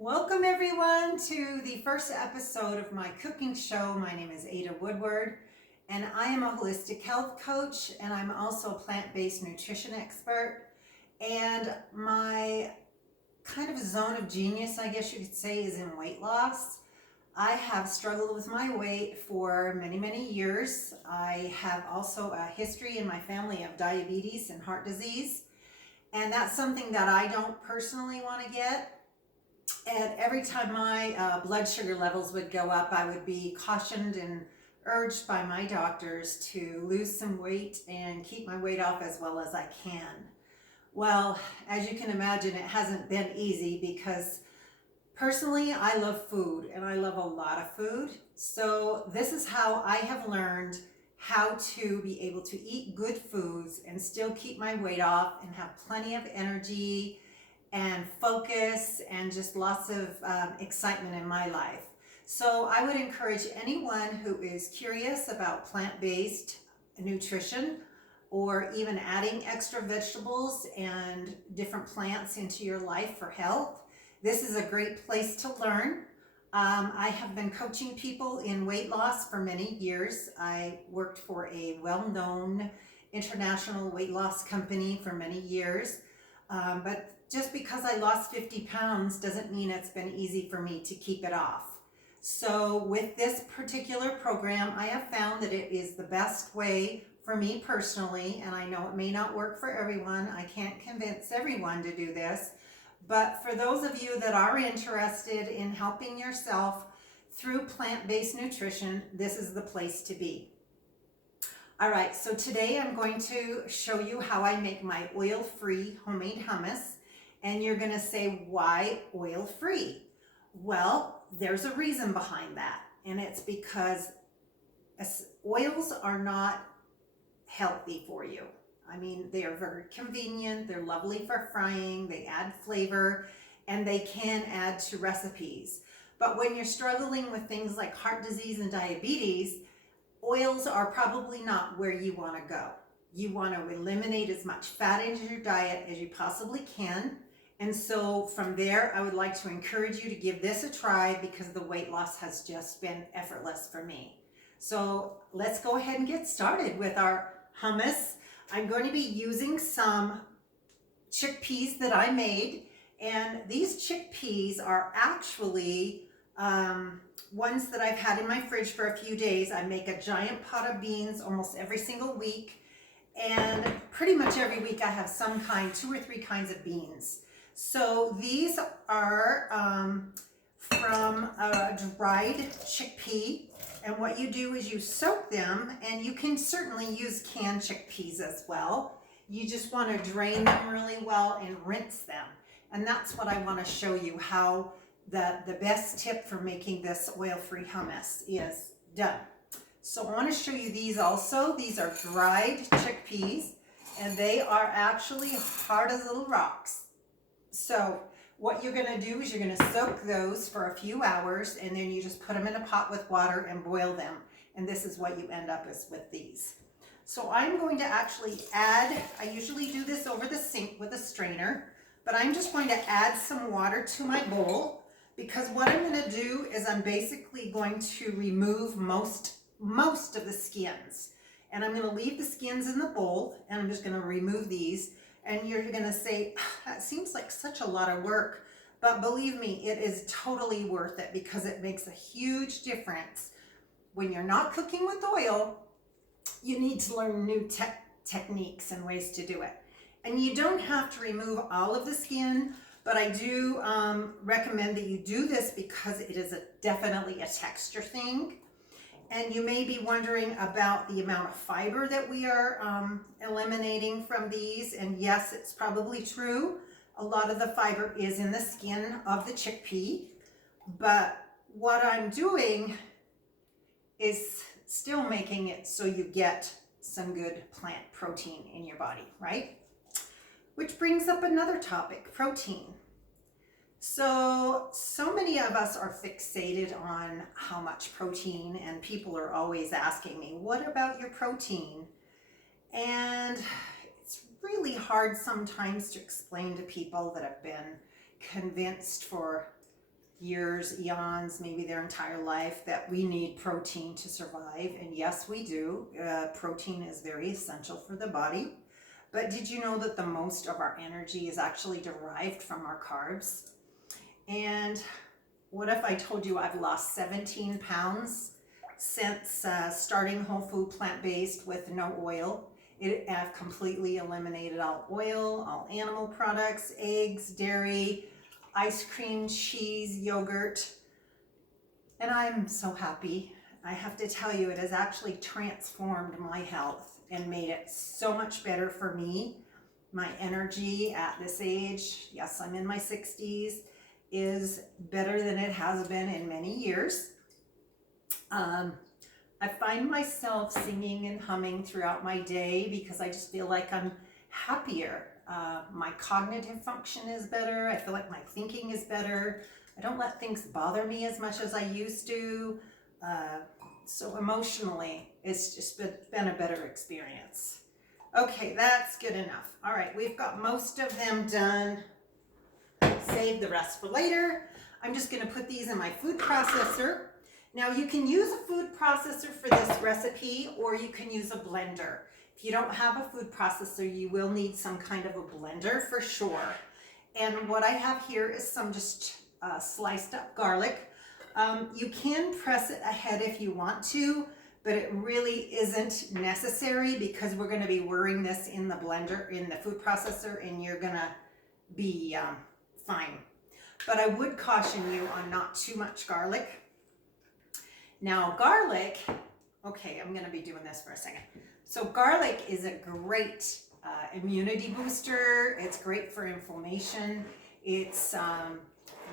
Welcome everyone to the first episode of my cooking show. My name is Ada Woodward and I am a holistic health coach and I'm also a plant-based nutrition expert. And my kind of zone of genius, I guess you could say, is in weight loss. I have struggled with my weight for many years. I have also a history in my family of diabetes and heart disease. And that's something that I don't personally want to get. And every time my blood sugar levels would go up, I would be cautioned and urged by my doctors to lose some weight and keep my weight off as well as I can. Well, as you can imagine, it hasn't been easy because personally, I love food and I love a lot of food. So this is how I have learned how to be able to eat good foods and still keep my weight off and have plenty of energy and focus and just lots of excitement in my life. So I would encourage anyone who is curious about plant-based nutrition or even adding extra vegetables and different plants into your life for health. This is a great place to learn. I have been coaching people in weight loss for many years. I worked for a well-known international weight loss company for many years, but just because I lost 50 pounds doesn't mean it's been easy for me to keep it off. So with this particular program, I have found that it is the best way for me personally, and I know it may not work for everyone. I can't convince everyone to do this, but for those of you that are interested in helping yourself through plant-based nutrition, this is the place to be. All right, so today I'm going to show you how I make my oil-free homemade hummus. And you're gonna say, why oil-free? Well, there's a reason behind that. And it's because oils are not healthy for you. I mean, they are very convenient, they're lovely for frying, they add flavor, and they can add to recipes. But when you're struggling with things like heart disease and diabetes, oils are probably not where you wanna go. You wanna eliminate as much fat into your diet as you possibly can. And so from there, I would like to encourage you to give this a try because the weight loss has just been effortless for me. So let's go ahead and get started with our hummus. I'm going to be using some chickpeas that I made. And these chickpeas are actually ones that I've had in my fridge for a few days. I make a giant pot of beans almost every single week. And pretty much every week I have some kind, 2 or 3 kinds of beans. So these are from a dried chickpea, and what you do is you soak them, and you can certainly use canned chickpeas as well. You just want to drain them really well and rinse them, and that's what I want to show you how the best tip for making this oil-free hummus is done. So I want to show you these also. These are dried chickpeas, and they are actually hard as little rocks. So what you're going to do is you're going to soak those for a few hours, and then you just put them in a pot with water and boil them. And this is what you end up with these. So I'm going to actually add, I usually do this over the sink with a strainer, but I'm just going to add some water to my bowl because what I'm going to do is I'm basically going to remove most of the skins. And I'm going to leave the skins in the bowl, and I'm just going to remove these. And you're going to say, that seems like such a lot of work. But believe me, it is totally worth it because it makes a huge difference. When you're not cooking with oil, you need to learn new techniques and ways to do it. And you don't have to remove all of the skin, but I do recommend that you do this because it is definitely a texture thing. And you may be wondering about the amount of fiber that we are eliminating from these. And yes, it's probably true. A lot of the fiber is in the skin of the chickpea. But what I'm doing is still making it so you get some good plant protein in your body, right? Which brings up another topic, protein. So many of us are fixated on how much protein, and people are always asking me, what about your protein? And it's really hard sometimes to explain to people that have been convinced for years, eons, maybe their entire life, that we need protein to survive. And yes, we do. Protein is very essential for the body. But did you know that the most of our energy is actually derived from our carbs? And what if I told you I've lost 17 pounds since starting whole food plant-based with no oil? I've completely eliminated all oil, all animal products, eggs, dairy, ice cream, cheese, yogurt, and I'm so happy. I have to tell you, it has actually transformed my health and made it so much better for me. My energy at this age, yes, I'm in my 60s, is better than it has been in many years. I find myself singing and humming throughout my day because I just feel like I'm happier. My cognitive function is better. I feel like my thinking is better. I don't let things bother me as much as I used to. So emotionally, it's just been a better experience. Okay, that's good enough. All right, we've got most of them done. Save the rest for later. I'm just going to put these in my food processor. Now you can use a food processor for this recipe, or you can use a blender. If you don't have a food processor, you will need some kind of a blender for sure. And what I have here is some just sliced up garlic. You can press it ahead if you want to, but it really isn't necessary because we're going to be whirring this in the blender, in the food processor, and you're going to be fine. But I would caution you on not too much garlic. Now garlic, okay, I'm going to be doing this for a second. So garlic is a great immunity booster. It's great for inflammation. It's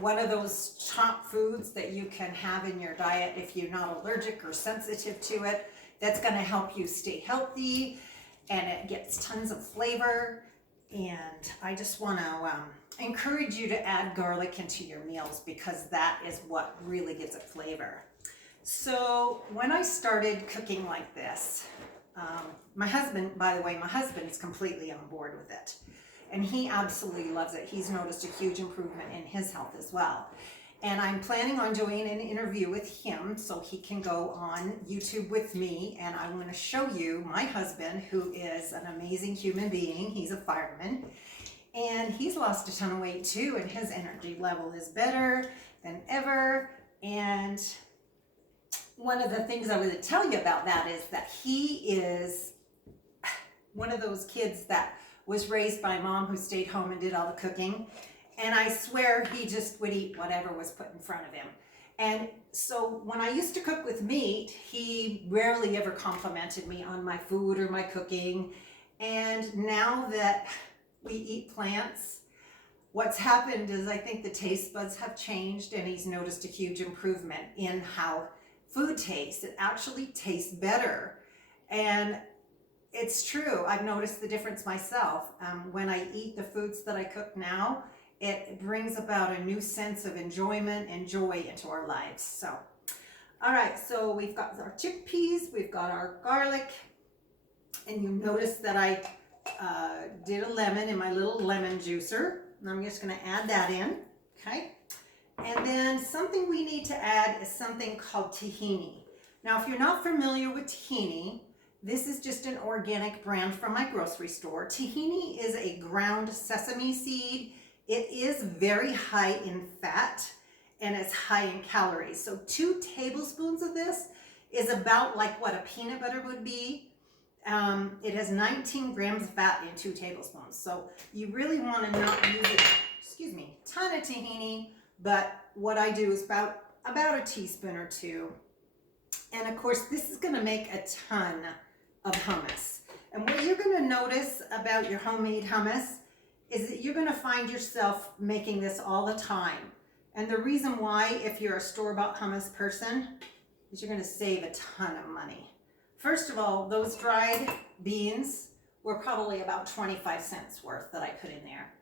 one of those top foods that you can have in your diet if you're not allergic or sensitive to it. That's going to help you stay healthy, and it gets tons of flavor. And I just want to encourage you to add garlic into your meals because that is what really gives it flavor. So when I started cooking like this, my husband, by the way, my husband is completely on board with it. And he absolutely loves it. He's noticed a huge improvement in his health as well. And I'm planning on doing an interview with him so he can go on YouTube with me. And I want to show you my husband, who is an amazing human being. He's a fireman. And he's lost a ton of weight too. And his energy level is better than ever. And one of the things I would tell you about that is that he is one of those kids that was raised by a mom who stayed home and did all the cooking. And I swear he just would eat whatever was put in front of him. And so when I used to cook with meat, he rarely ever complimented me on my food or my cooking. And now that we eat plants, what's happened is I think the taste buds have changed, and he's noticed a huge improvement in how food tastes. It actually tastes better. And it's true. I've noticed the difference myself. When I eat the foods that I cook now, it brings about a new sense of enjoyment and joy into our lives. So, all right, so we've got our chickpeas, we've got our garlic, and you notice that I did a lemon in my little lemon juicer. And I'm just gonna add that in, okay? And then something we need to add is something called tahini. Now, if you're not familiar with tahini, this is just an organic brand from my grocery store. Tahini is a ground sesame seed. It is very high in fat and it's high in calories. So 2 tablespoons of this is about like what a peanut butter would be. It has 19 grams of fat in 2 tablespoons. So you really want to not use a ton of tahini, but what I do is about a teaspoon or 2. And of course, this is going to make a ton of hummus. And what you're going to notice about your homemade hummus is that you're going to find yourself making this all the time. And the reason why, if you're a store-bought hummus person, is you're going to save a ton of money. First of all, those dried beans were probably about 25 cents worth that I put in there.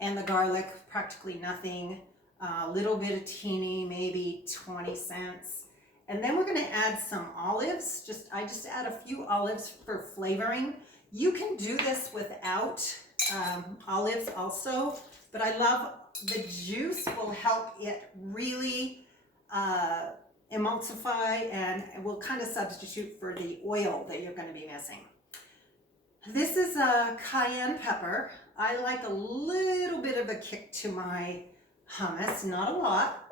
And the garlic, practically nothing. A little bit of tahini, maybe 20 cents. And then we're going to add some olives. I just add a few olives for flavoring. You can do this without olives also, but I love the juice will help it really emulsify and will kind of substitute for the oil that you're going to be missing. This is a cayenne pepper. I like a little bit of a kick to my hummus, not a lot.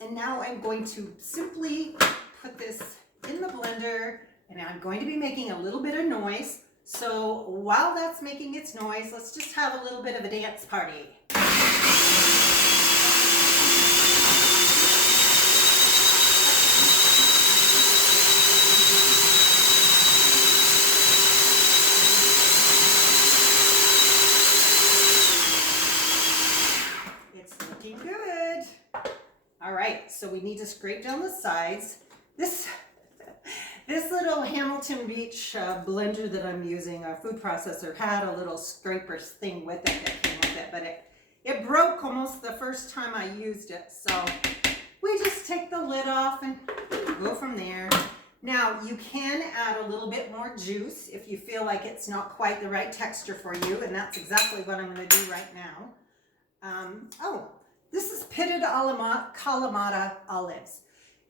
And now I'm going to simply put this in the blender, and I'm going to be making a little bit of noise. So while that's making its noise, let's just have a little bit of a dance party. It's looking good. All right, so we need to scrape down the sides. This little Hamilton Beach blender that I'm using, our food processor, had a little scraper thing with it that came with it, but it broke almost the first time I used it. So we just take the lid off and go from there. Now you can add a little bit more juice if you feel like it's not quite the right texture for you, and that's exactly what I'm going to do right now. This is pitted Kalamata olives.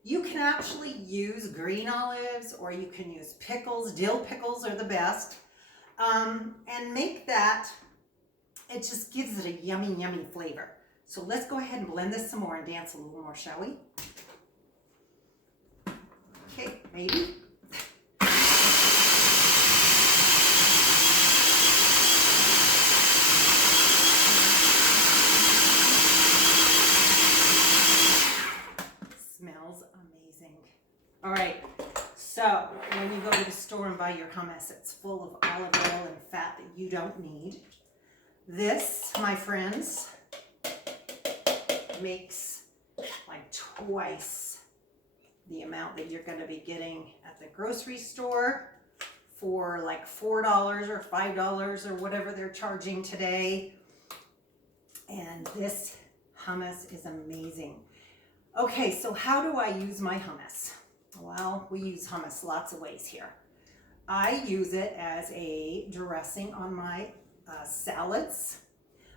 You can actually use green olives, or you can use pickles. Dill pickles are the best. And make that, it just gives it a yummy, yummy flavor. So let's go ahead and blend this some more and dance a little more, shall we? Okay, maybe. Smells amazing. All right, so when you go to the store and buy your hummus, it's full of olive oil and fat that you don't need. This, my friends, makes like twice the amount that you're going to be getting at the grocery store for like $4 or $5 or whatever they're charging today. And this hummus is amazing. Okay, so how do I use my hummus? Well, we use hummus lots of ways here. I use it as a dressing on my salads.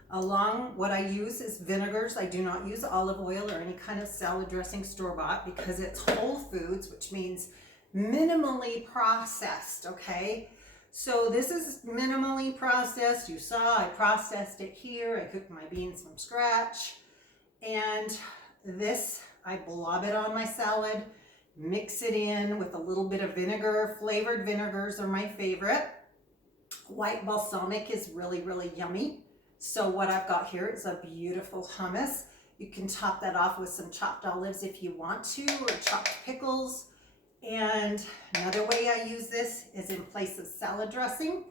What I use is vinegars. I do not use olive oil or any kind of salad dressing store-bought because it's whole foods, which means minimally processed, okay? So this is minimally processed. You saw I processed it here. I cooked my beans from scratch. And this, I blob it on my salad, mix it in with a little bit of vinegar. Flavored vinegars are my favorite. White balsamic is really, really yummy. So what I've got here is a beautiful hummus. You can top that off with some chopped olives if you want to, or chopped pickles. And another way I use this is in place of salad dressing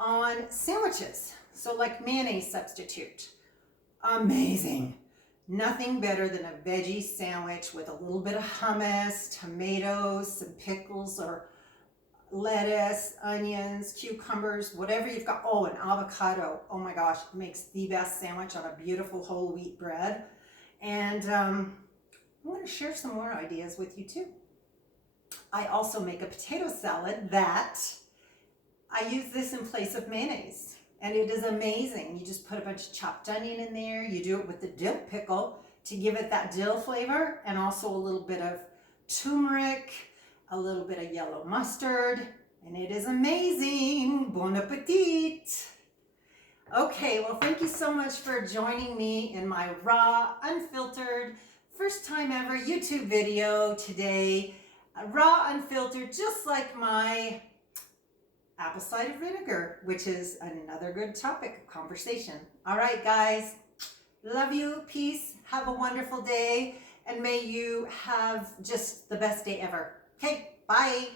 on sandwiches. So like mayonnaise substitute. Amazing. Nothing better than a veggie sandwich with a little bit of hummus, tomatoes, some pickles, or lettuce, onions, cucumbers, whatever you've got. Oh, an avocado. Oh my gosh, it makes the best sandwich on a beautiful whole wheat bread. And I'm going to share some more ideas with you too. I also make a potato salad that I use this in place of mayonnaise. And it is amazing. You just put a bunch of chopped onion in there. You do it with the dill pickle to give it that dill flavor, and also a little bit of turmeric, a little bit of yellow mustard, and it is amazing. Bon appetit. Okay, well, thank you so much for joining me in my raw, unfiltered, first time ever YouTube video today. Raw, unfiltered, just like my apple cider vinegar, which is another good topic of conversation. All right, guys, love you, peace, have a wonderful day, and may you have just the best day ever. Okay, bye.